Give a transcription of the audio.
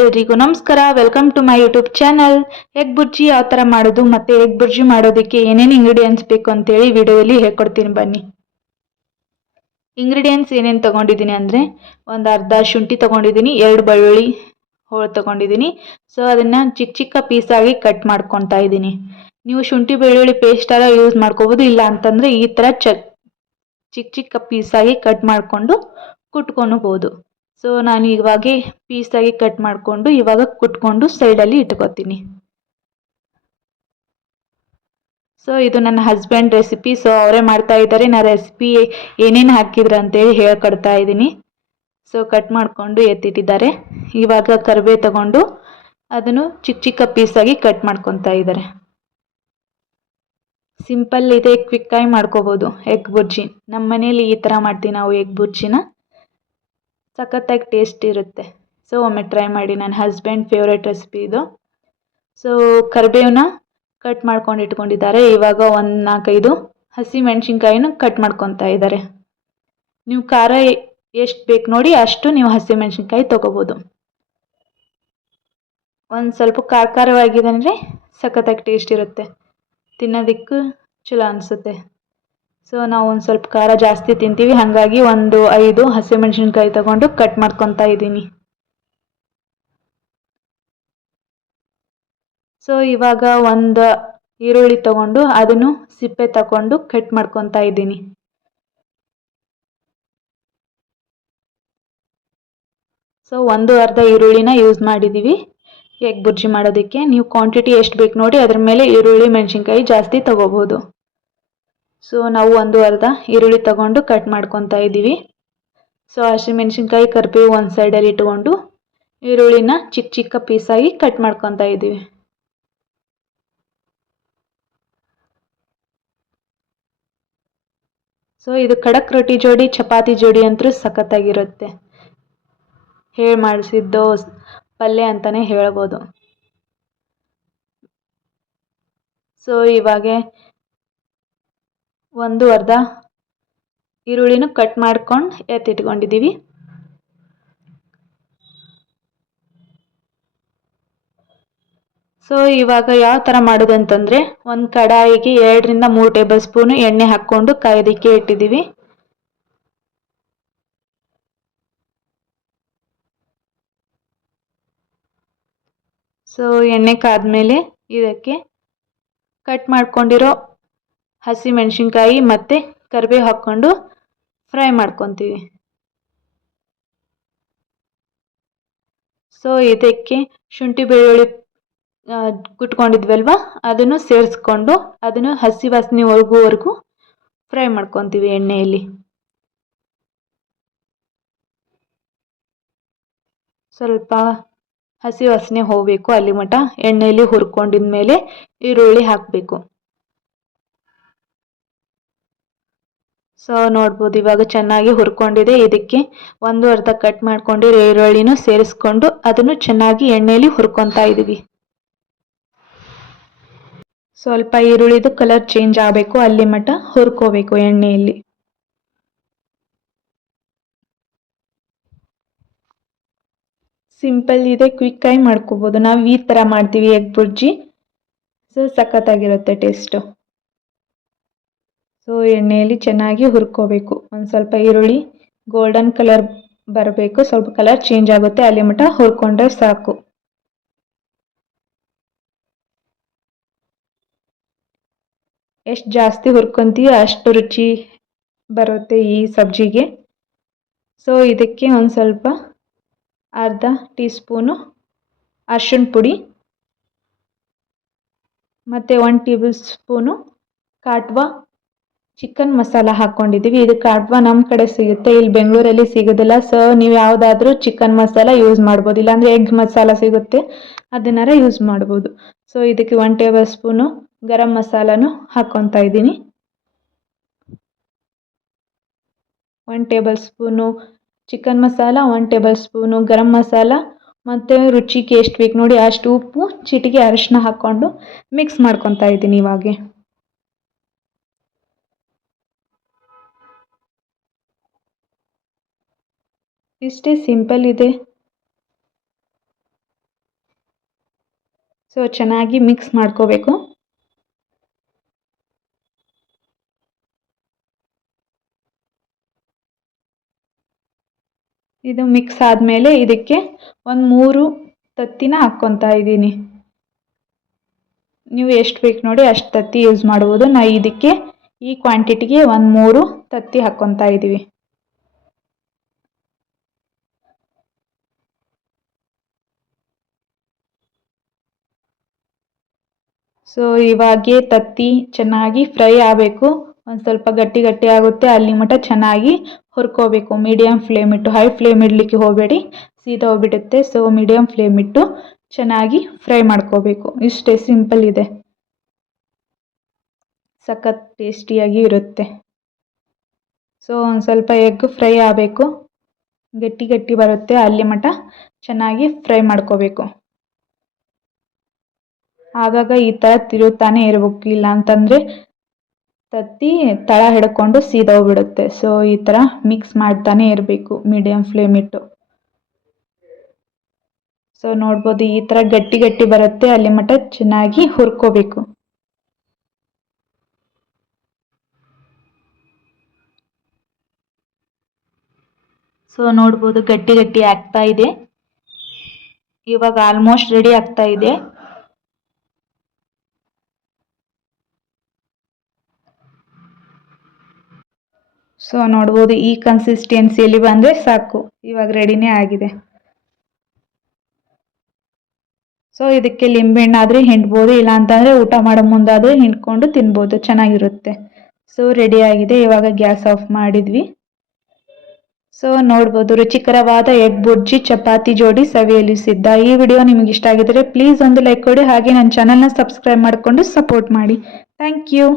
ಎಲ್ರಿಗೂ ನಮಸ್ಕಾರ. Welcome to my YouTube channel. Egg bhurji ಯಾವ ಥರ ಮಾಡೋದು ಮತ್ತು ಎಗ್ ಬುರ್ಜಿ ಮಾಡೋದಕ್ಕೆ ಏನೇನು ಇಂಗ್ರೀಡಿಯೆಂಟ್ಸ್ ಬೇಕು ಅಂತೇಳಿ ವಿಡಿಯೋದಲ್ಲಿ ಹೇಳ್ಕೊಡ್ತೀನಿ ಬನ್ನಿ. ಇಂಗ್ರೀಡಿಯೆಂಟ್ಸ್ ಏನೇನು ತೊಗೊಂಡಿದ್ದೀನಿ ಅಂದರೆ, ಒಂದು ಅರ್ಧ ಶುಂಠಿ ತೊಗೊಂಡಿದ್ದೀನಿ, 2 ಬೆಳ್ಳುಳ್ಳಿ ಹೋಳು ತೊಗೊಂಡಿದ್ದೀನಿ. ಸೊ ಅದನ್ನು ಚಿಕ್ಕ ಚಿಕ್ಕ ಪೀಸಾಗಿ ಕಟ್ ಮಾಡ್ಕೊತಾ ಇದ್ದೀನಿ. ನೀವು ಶುಂಠಿ ಬೆಳ್ಳುಳ್ಳಿ ಪೇಸ್ಟೆಲ್ಲ ಯೂಸ್ ಮಾಡ್ಕೋಬೋದು, ಇಲ್ಲ ಅಂತಂದರೆ ಈ ಥರ ಚಿಕ್ಕ ಚಿಕ್ಕ ಪೀಸಾಗಿ ಕಟ್ ಮಾಡಿಕೊಂಡು ಕುಟ್ಕೊಳ್ಬೋದು. ಸೊ ನಾನು ಇವಾಗೆ ಪೀಸಾಗಿ ಕಟ್ ಮಾಡಿಕೊಂಡು ಇವಾಗ ಕುಟ್ಕೊಂಡು ಸೈಡಲ್ಲಿ ಇಟ್ಕೋತೀನಿ. ಸೊ ಇದು ನನ್ನ ಹಸ್ಬೆಂಡ್ ರೆಸಿಪಿ. ಸೊ ಅವರೇ ಮಾಡ್ತಾ ಇದ್ದಾರೆ. ನಾನು ರೆಸಿಪಿ ಏನೇನು ಹಾಕಿದ್ರು ಅಂತೇಳಿ ಹೇಳ್ಕೊಡ್ತಾ ಇದ್ದೀನಿ. ಸೊ ಕಟ್ ಮಾಡಿಕೊಂಡು ಎತ್ತಿಟ್ಟಿದ್ದಾರೆ. ಇವಾಗ ಕರಿಬೇವು ತಗೊಂಡು ಅದನ್ನು ಚಿಕ್ಕ ಚಿಕ್ಕ ಪೀಸಾಗಿ ಕಟ್ ಮಾಡ್ಕೊತಾ ಇದ್ದಾರೆ. ಸಿಂಪಲ್ ಇದೆ, ಕ್ವಿಕ್ಕಾಗಿ ಮಾಡ್ಕೋಬೋದು ಎಗ್ ಬುರ್ಜಿ. ನಮ್ಮ ಮನೇಲಿ ಈ ಥರ ಮಾಡ್ತೀವಿ ನಾವು ಎಗ್ ಬುರ್ಜಿನ. ಸಖತ್ತಾಗಿ ಟೇಸ್ಟ್ ಇರುತ್ತೆ. ಸೊ ಒಮ್ಮೆ ಟ್ರೈ ಮಾಡಿ. ನನ್ನ ಹಸ್ಬೆಂಡ್ ಫೇವ್ರೇಟ್ ರೆಸಿಪಿ ಇದು. ಸೊ ಕರಿಬೇವನ್ನ ಕಟ್ ಮಾಡ್ಕೊಂಡು ಇಟ್ಕೊಂಡಿದ್ದಾರೆ. ಇವಾಗ ಒಂದು 4-5 ಹಸಿ ಮೆಣಸಿನ್ಕಾಯಿನ ಕಟ್ ಮಾಡ್ಕೊತಾ ಇದ್ದಾರೆ. ನೀವು ಖಾರ ಎಷ್ಟು ಬೇಕು ನೋಡಿ ಅಷ್ಟು ನೀವು ಹಸಿ ಮೆಣಸಿನ್ಕಾಯಿ ತೊಗೋಬೋದು. ಒಂದು ಸ್ವಲ್ಪ ಖಾರವಾಗಿದೆ ಅಂದರೆ ಸಖತ್ತಾಗಿ ಟೇಸ್ಟ್ ಇರುತ್ತೆ, ತಿನ್ನೋದಕ್ಕೂ ಚಲೋ ಅನಿಸುತ್ತೆ. ಸೊ ನಾವು ಒಂದು ಸ್ವಲ್ಪ ಖಾರ ಜಾಸ್ತಿ ತಿಂತೀವಿ, ಹಾಗಾಗಿ ಒಂದು 5 ಹಸಿಮೆಣಸಿನ್ಕಾಯಿ ತಗೊಂಡು ಕಟ್ ಮಾಡ್ಕೊತಾ ಇದ್ದೀನಿ. ಸೊ ಇವಾಗ ಒಂದು ಈರುಳ್ಳಿ ತಗೊಂಡು ಅದನ್ನು ಸಿಪ್ಪೆ ತಗೊಂಡು ಕಟ್ ಮಾಡ್ಕೊತಾ ಇದ್ದೀನಿ. ಸೊ ಅರ್ಧ ಈರುಳ್ಳಿನ ಯೂಸ್ ಮಾಡಿದ್ದೀವಿ ಎಗ್ ಬುರ್ಜಿ ಮಾಡೋದಕ್ಕೆ. ನೀವು ಕ್ವಾಂಟಿಟಿ ಎಷ್ಟು ಬೇಕು ನೋಡಿ ಅದ್ರ ಮೇಲೆ ಈರುಳ್ಳಿ ಮೆಣಸಿನ್ಕಾಯಿ ಜಾಸ್ತಿ ತಗೋಬೋದು. ಸೊ ನಾವು ಅರ್ಧ ಈರುಳ್ಳಿ ತಗೊಂಡು ಕಟ್ ಮಾಡ್ಕೊತಾ ಇದ್ದೀವಿ. ಸೊ ಹಸಿಮೆಣಸಿನ್ಕಾಯಿ ಕರಿಬೇವು ಒಂದು ಸೈಡಲ್ಲಿ ಇಟ್ಕೊಂಡು ಈರುಳ್ಳಿನ ಚಿಕ್ಕ ಚಿಕ್ಕ ಪೀಸಾಗಿ ಕಟ್ ಮಾಡ್ಕೊತಾ ಇದ್ದೀವಿ. ಸೊ ಇದು ಖಡಕ್ ರೊಟ್ಟಿ ಜೋಡಿ, ಚಪಾತಿ ಜೋಡಿ ಅಂತೂ ಸಖತ್ತಾಗಿರುತ್ತೆ. ಹೇಳಿ ಮಾಡಿಸಿದ್ದು ಪಲ್ಯ ಅಂತಲೇ ಹೇಳ್ಬೋದು. ಸೊ ಇವಾಗ ಅರ್ಧ ಈರುಳ್ಳಿನೂ ಕಟ್ ಮಾಡ್ಕೊಂಡು ಎತ್ತಿಟ್ಕೊಂಡಿದ್ದೀವಿ. ಸೊ ಇವಾಗ ಯಾವ ಥರ ಮಾಡೋದು ಅಂತಂದರೆ, ಒಂದು ಕಡಾಯಿಗೆ 2-3 ಟೇಬಲ್ ಸ್ಪೂನು ಎಣ್ಣೆ ಹಾಕ್ಕೊಂಡು ಕಾಯೋದಕ್ಕೆ ಇಟ್ಟಿದ್ದೀವಿ. ಸೊ ಎಣ್ಣೆ ಕಾದ್ಮೇಲೆ ಇದಕ್ಕೆ ಕಟ್ ಮಾಡ್ಕೊಂಡಿರೋ ಹಸಿ ಮೆಣಸಿನ್ಕಾಯಿ ಮತ್ತು ಕರಿಬೇವು ಹಾಕ್ಕೊಂಡು ಫ್ರೈ ಮಾಡ್ಕೊತೀವಿ. ಸೊ ಇದಕ್ಕೆ ಶುಂಠಿ ಬೆಳ್ಳುಳ್ಳಿ ಕುಟ್ಕೊಂಡಿದ್ವಲ್ವ ಅದನ್ನು ಸೇರಿಸ್ಕೊಂಡು ಅದನ್ನು ಹಸಿ ವಾಸನೆ ಹೋಗುವವರೆಗೂ ಫ್ರೈ ಮಾಡ್ಕೊತೀವಿ ಎಣ್ಣೆಯಲ್ಲಿ. ಸ್ವಲ್ಪ ಹಸಿ ವಾಸನೆ ಹೋಗಬೇಕು ಅಲ್ಲಿ ಮಟ ಎಣ್ಣೆಯಲ್ಲಿ ಹುರ್ಕೊಂಡಿದ ಮೇಲೆ ಈರುಳ್ಳಿ ಹಾಕಬೇಕು. ಸೊ ನೋಡ್ಬೋದು ಇವಾಗ ಚೆನ್ನಾಗಿ ಹುರ್ಕೊಂಡಿದೆ. ಇದಕ್ಕೆ ಅರ್ಧ ಕಟ್ ಮಾಡ್ಕೊಂಡಿರೋ ಈರುಳ್ಳಿನೂ ಸೇರಿಸ್ಕೊಂಡು ಅದನ್ನು ಚೆನ್ನಾಗಿ ಎಣ್ಣೆಯಲ್ಲಿ ಹುರ್ಕೊತಾ ಇದ್ದೀವಿ. ಸ್ವಲ್ಪ ಈರುಳ್ಳಿದು ಕಲರ್ ಚೇಂಜ್ ಆಗಬೇಕು ಅಲ್ಲಿ ಮಟ ಹುರ್ಕೋಬೇಕು ಎಣ್ಣೆಯಲ್ಲಿ. ಸಿಂಪಲ್ ಇದೆ, ಕ್ವಿಕ್ಕಾಗಿ ಮಾಡ್ಕೋಬೋದು. ನಾವು ಈ ಥರ ಮಾಡ್ತೀವಿ ಎಗ್ ಬುರ್ಜಿ. ಸೊ ಸಖತ್ತಾಗಿರುತ್ತೆ ಟೇಸ್ಟು. ಸೊ ಎಣ್ಣೆಯಲ್ಲಿ ಚೆನ್ನಾಗಿ ಹುರ್ಕೋಬೇಕು. ಒಂದು ಸ್ವಲ್ಪ ಈರುಳ್ಳಿ ಗೋಲ್ಡನ್ ಕಲರ್ ಬರಬೇಕು, ಸ್ವಲ್ಪ ಕಲರ್ ಚೇಂಜ್ ಆಗುತ್ತೆ ಅಲ್ಲಿ ಮಟ ಹುರ್ಕೊಂಡ್ರೆ ಸಾಕು. ಎಷ್ಟು ಜಾಸ್ತಿ ಹುರ್ಕೊಂತೀವಿ ಅಷ್ಟು ರುಚಿ ಬರುತ್ತೆ ಈ ಸಬ್ಜಿಗೆ. ಸೊ ಇದಕ್ಕೆ ಒಂದು ಸ್ವಲ್ಪ ಅರ್ಧ ಟೀ ಸ್ಪೂನು ಅರಿಶಿಣ ಪುಡಿ ಮತ್ತು 1 ಟೇಬಲ್ ಸ್ಪೂನು ಕಾಟ್ವಾ ಚಿಕನ್ ಮಸಾಲ ಹಾಕ್ಕೊಂಡಿದ್ದೀವಿ. ಇದು ಕಾಟ್ವಾ ನಮ್ಮ ಕಡೆ ಸಿಗುತ್ತೆ, ಇಲ್ಲಿ ಬೆಂಗಳೂರಲ್ಲಿ ಸಿಗೋದಿಲ್ಲ. ಸೊ ನೀವು ಯಾವುದಾದ್ರೂ ಚಿಕನ್ ಮಸಾಲ ಯೂಸ್ ಮಾಡ್ಬೋದು, ಇಲ್ಲಾಂದರೆ ಎಗ್ ಮಸಾಲ ಸಿಗುತ್ತೆ ಅದನ್ನಾರ ಯೂಸ್ ಮಾಡ್ಬೋದು. ಸೊ ಇದಕ್ಕೆ 1 ಟೇಬಲ್ ಸ್ಪೂನು ಗರಂ ಮಸಾಲನೂ ಹಾಕ್ಕೊತಾ ಇದ್ದೀನಿ. 1 tablespoon chicken masala, 1 tablespoon garam masala ಮತ್ತು ರುಚಿಗೆ ಎಷ್ಟು ಬೇಕು ನೋಡಿ ಅಷ್ಟು ಉಪ್ಪು, ಚಿಟಿಕೆ ಅರಿಶಿನ ಹಾಕ್ಕೊಂಡು ಮಿಕ್ಸ್ ಮಾಡ್ಕೊತಾ ಇದ್ದೀನಿ ಇವಾಗೆ. ಇಷ್ಟೇ, ಸಿಂಪಲ್ ಇದೆ. ಸೊ ಚೆನ್ನಾಗಿ ಮಿಕ್ಸ್ ಮಾಡ್ಕೋಬೇಕು. ಇದು ಮಿಕ್ಸ್ ಆದಮೇಲೆ ಇದಕ್ಕೆ ಒಂದು 3 ತತ್ತಿನ ಹಾಕ್ಕೊತಾ ಇದ್ದೀನಿ. ನೀವು ಎಷ್ಟು ಬೇಕು ನೋಡಿ ಅಷ್ಟು ತತ್ತಿ ಯೂಸ್ ಮಾಡ್ಬೋದು. ನಾ ಇದಕ್ಕೆ ಈ ಕ್ವಾಂಟಿಟಿಗೆ ಒಂದು 3 ತತ್ತಿ ಹಾಕ್ಕೊತಾ ಇದ್ದೀವಿ. ಸೊ ಇವಾಗೆ ತತ್ತಿ ಚೆನ್ನಾಗಿ ಫ್ರೈ ಆಗಬೇಕು. ಒಂದು ಸ್ವಲ್ಪ ಗಟ್ಟಿ ಗಟ್ಟಿ ಆಗುತ್ತೆ ಅಲ್ಲಿ ಮಟ ಚೆನ್ನಾಗಿ ಹುರ್ಕೋಬೇಕು. ಮೀಡಿಯಮ್ ಫ್ಲೇಮ್ ಇಟ್ಟು, ಹೈ ಫ್ಲೇಮ್ ಇಡಲಿಕ್ಕೆ ಹೋಗಬೇಡಿ, ಸೀದಾ ಹೋಗ್ಬಿಡುತ್ತೆ. ಸೊ ಮೀಡಿಯಮ್ ಫ್ಲೇಮ್ ಇಟ್ಟು ಚೆನ್ನಾಗಿ ಫ್ರೈ ಮಾಡ್ಕೋಬೇಕು. ಇಷ್ಟೇ, ಸಿಂಪಲ್ ಇದೆ, ಸಖತ್ ಟೇಸ್ಟಿಯಾಗಿ ಇರುತ್ತೆ. ಸೊ ಒಂದು ಸ್ವಲ್ಪ ಎಗ್ ಫ್ರೈ ಆಗಬೇಕು, ಗಟ್ಟಿ ಗಟ್ಟಿ ಬರುತ್ತೆ ಅಲ್ಲಿ ಮಟ ಚೆನ್ನಾಗಿ ಫ್ರೈ ಮಾಡ್ಕೋಬೇಕು. ಆಗಾಗ ಈ ಥರ ತಿರುಗ್ತಾನೆ ಇರಬೇಕು, ಇಲ್ಲ ಅಂತಂದರೆ ತತ್ತಿ ತಳ ಹಿಡ್ಕೊಂಡು ಸೀದಾ ಹೋಗ್ಬಿಡುತ್ತೆ. ಸೊ ಈ ಥರ ಮಿಕ್ಸ್ ಮಾಡ್ತಾನೆ ಇರಬೇಕು ಮೀಡಿಯಮ್ ಫ್ಲೇಮ್ ಇಟ್ಟು. ಸೊ ನೋಡ್ಬೋದು ಈ ಥರ ಗಟ್ಟಿ ಗಟ್ಟಿ ಬರುತ್ತೆ ಅಲ್ಲಿ ಮಟ ಚೆನ್ನಾಗಿ ಹುರ್ಕೋಬೇಕು. ಸೊ ನೋಡ್ಬೋದು ಗಟ್ಟಿ ಗಟ್ಟಿ ಆಗ್ತಾ ಇದೆ. ಇವಾಗ ಆಲ್ಮೋಸ್ಟ್ ರೆಡಿ ಆಗ್ತಾ ಇದೆ. ಸೊ ನೋಡ್ಬೋದು ಈ ಕನ್ಸಿಸ್ಟೆನ್ಸಿಯಲ್ಲಿ ಬಂದರೆ ಸಾಕು, ಇವಾಗ ರೆಡಿನೇ ಆಗಿದೆ. ಸೊ ಇದಕ್ಕೆ ಲಿಂಬೆಹಣ್ಣು ಆದರೆ ಹಿಂಡ್ಬೋದು, ಇಲ್ಲ ಅಂತಂದರೆ ಊಟ ಮಾಡೋ ಮುಂದಾದರೆ ಹಿಂಡ್ಕೊಂಡು ತಿನ್ಬೋದು, ಚೆನ್ನಾಗಿರುತ್ತೆ. ಸೊ ರೆಡಿ ಆಗಿದೆ. ಇವಾಗ ಗ್ಯಾಸ್ ಆಫ್ ಮಾಡಿದ್ವಿ. ಸೊ ನೋಡ್ಬೋದು ರುಚಿಕರವಾದ ಎಗ್ ಬುರ್ಜಿ ಚಪಾತಿ ಜೋಡಿ ಸವಿಯಲು ಸಿದ್ಧ. ಈ ವಿಡಿಯೋ ನಿಮಗೆ ಇಷ್ಟ ಆಗಿದ್ರೆ ಪ್ಲೀಸ್ ಒಂದು ಲೈಕ್ ಕೊಡಿ, ಹಾಗೆ ನನ್ನ ಚಾನಲ್ನ ಸಬ್ಸ್ಕ್ರೈಬ್ ಮಾಡಿಕೊಂಡು ಸಪೋರ್ಟ್ ಮಾಡಿ. Thank you.